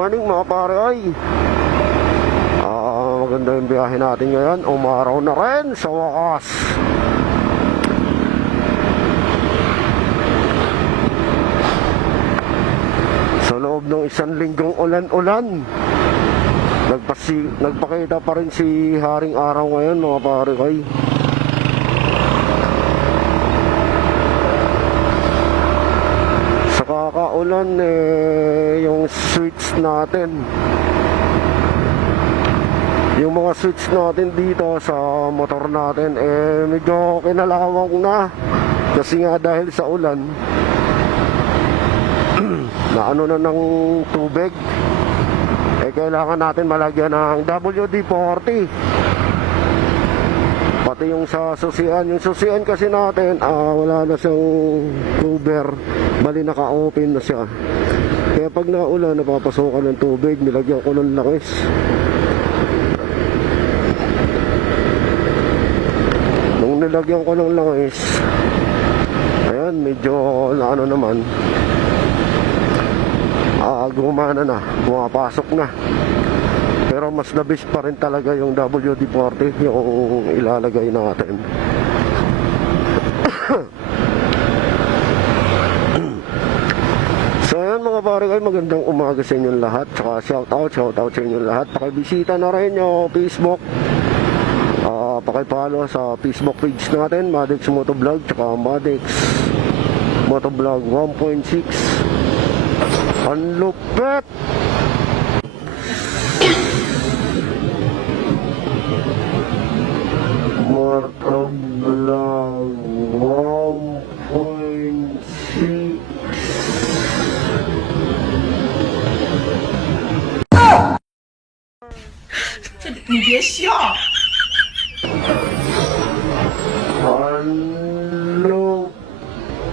morning mga pare ay. Maganda yung biyahe natin ngayon. Umaraw na rin sa wakas. Sa loob ng isang linggong ulan-ulan, nagpakita pa rin si Haring Araw ngayon mga pare ay. Sa kakaulan yung switch natin, yung mga switch natin dito sa motor natin medyo kinalawang na kasi nga dahil sa ulan na ano na ng tubig, kailangan natin malagyan ng WD-40, pati yung sa susian. Yung susian kasi natin wala na siyang cover, bali naka-open na siya, kaya pag naulan napapasokan ng tubig, nilagyan ko ng langis. Nilagyan ko ng langis, ayan, medyo na ano naman, gumana na, pumapasok na. Pero mas labis pa rin talaga yung WD-40 yung ilalagay natin. So ayan mga pare, magandang umaga sa inyong lahat. Saka shout out sa inyong lahat. Pakibisita na rin yung Facebook, pakipollow sa Facebook page natin, Madex Motovlog, tsaka Madex Motovlog 1.6. Ang lupet! Motovlog 1.6.你别笑。Hello,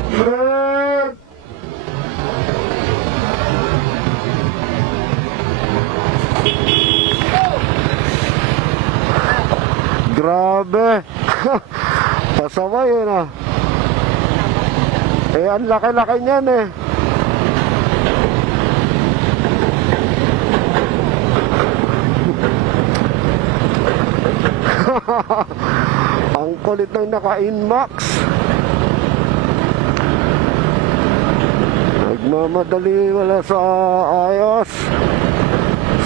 Bert. Grabe. Pasaway yun ah. Ang laki-laki niyan eh. Ang kulit ng naka-Inmax. Nagmamadali, wala sa ayos.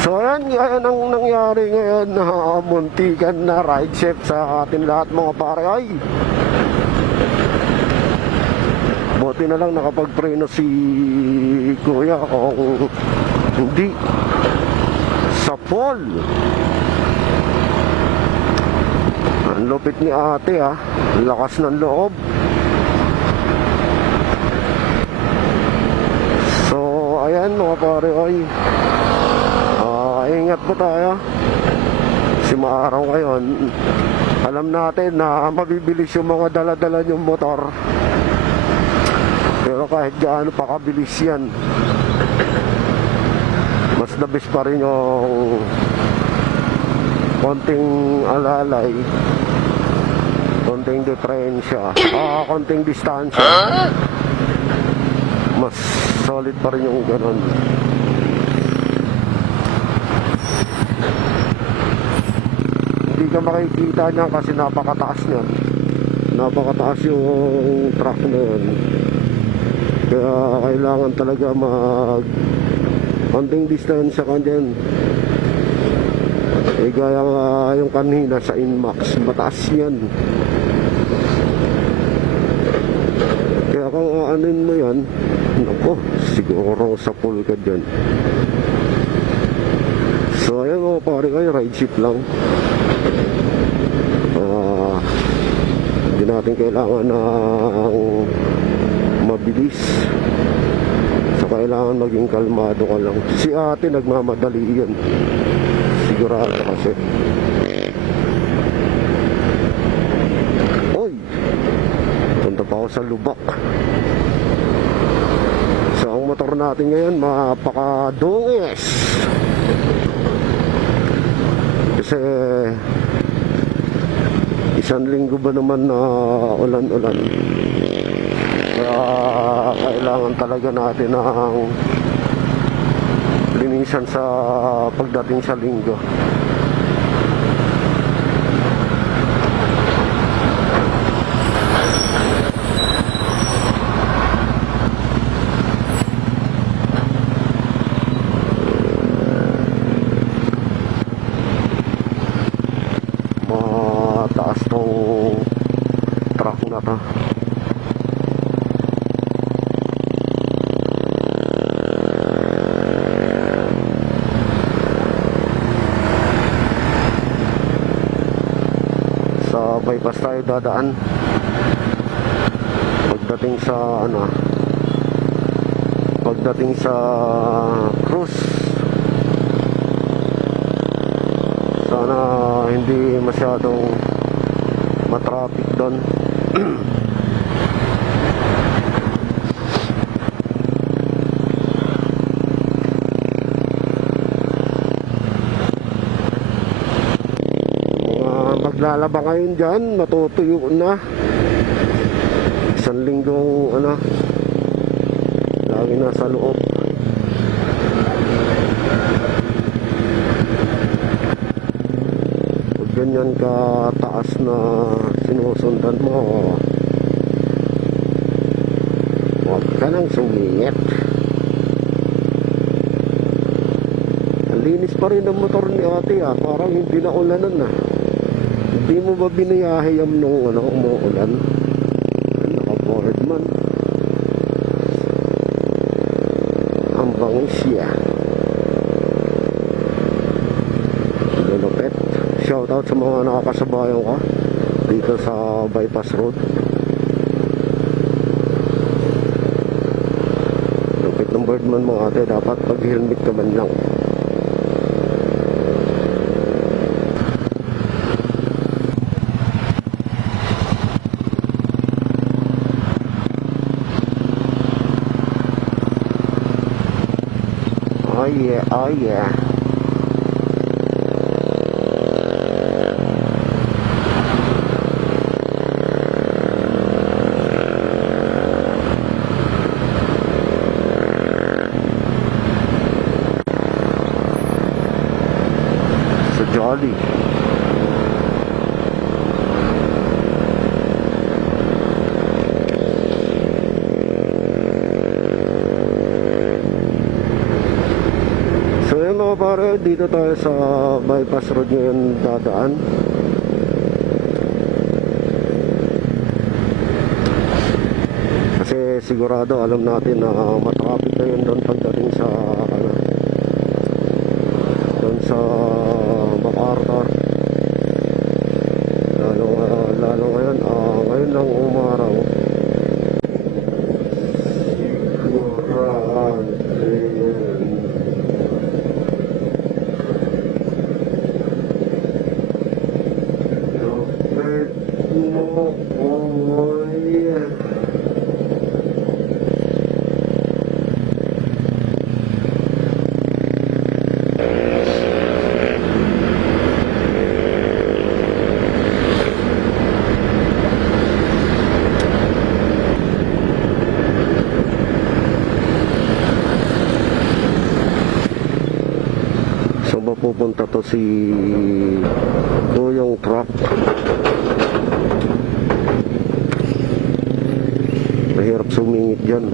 So yan ang nangyari ngayon, na muntikan na ride shape sa atin lahat mga pare ay. Buti na lang nakapagpreno si kuya, kung hindi sa fall. Ang lupit ni ate ha, lakas ng loob. So ayan mga pare ay, ingat po tayo. Si maaraw ngayon, alam natin na mabibilis yung mga dala-dala yung motor, pero kahit gaano pa kabilis yan, mas labis pa rin yung konting alalay, konting diferensya, konting distansya, mas solid pa rin yung ganon. Hindi ka makikita niya kasi napakataas niyan, napakataas yung truck na yun, kaya kailangan talaga mag konting distansya ka dyan. Gaya nga yung kanina sa Inmax, mataas yan. Kaya kung aanin mo yan, nako, siguro sa pool ka dyan. So ayan mga pare kayo, ride ship lang. Hindi natin kailangan ng mabilis. So kailangan maging kalmado ka lang. Si ate nagmamadali yan, sigurado kasi. Oy, punta pa ako sa Lubak. So ang motor natin ngayon mapakadungis, kasi isang linggo ba naman na ulan-ulan, kaya kailangan talaga natin ng linisan sa pagdating sa linggo. Mataas tong truck na to. Sa bypass tayo dadaan. Pagdating sa Cruz, sana hindi masyadong matraffic doon. Maglalaba ngayon dyan, matutuyo na. Isang linggong lagi nasa loob. Pag ganyan kataas na sinusundan mo, huwag ka nang sumingit. Ang linis pa rin ang motor ni ate parang hindi na ulanan na. Hindi mo ba binayahiyam nung umuulan? Naka-board man. Ang bangis siya. Lulupit. Shoutout sa mga nakakasabayan ka dito sa bypass road. Lupit ng birdman mo ate. Dapat pag-helmet ka man lang. Oh yeah, oh yeah. So jolly. So yun mga pare, dito tayo sa bypass road ngayon dadaan. Kasi sigurado alam natin na matraffic na yun doon pagdating sa doon sa MacArthur. Lalo ngayon lang umaraw. So ba pupunta to si yung truck? Mahirap sumingit dyan.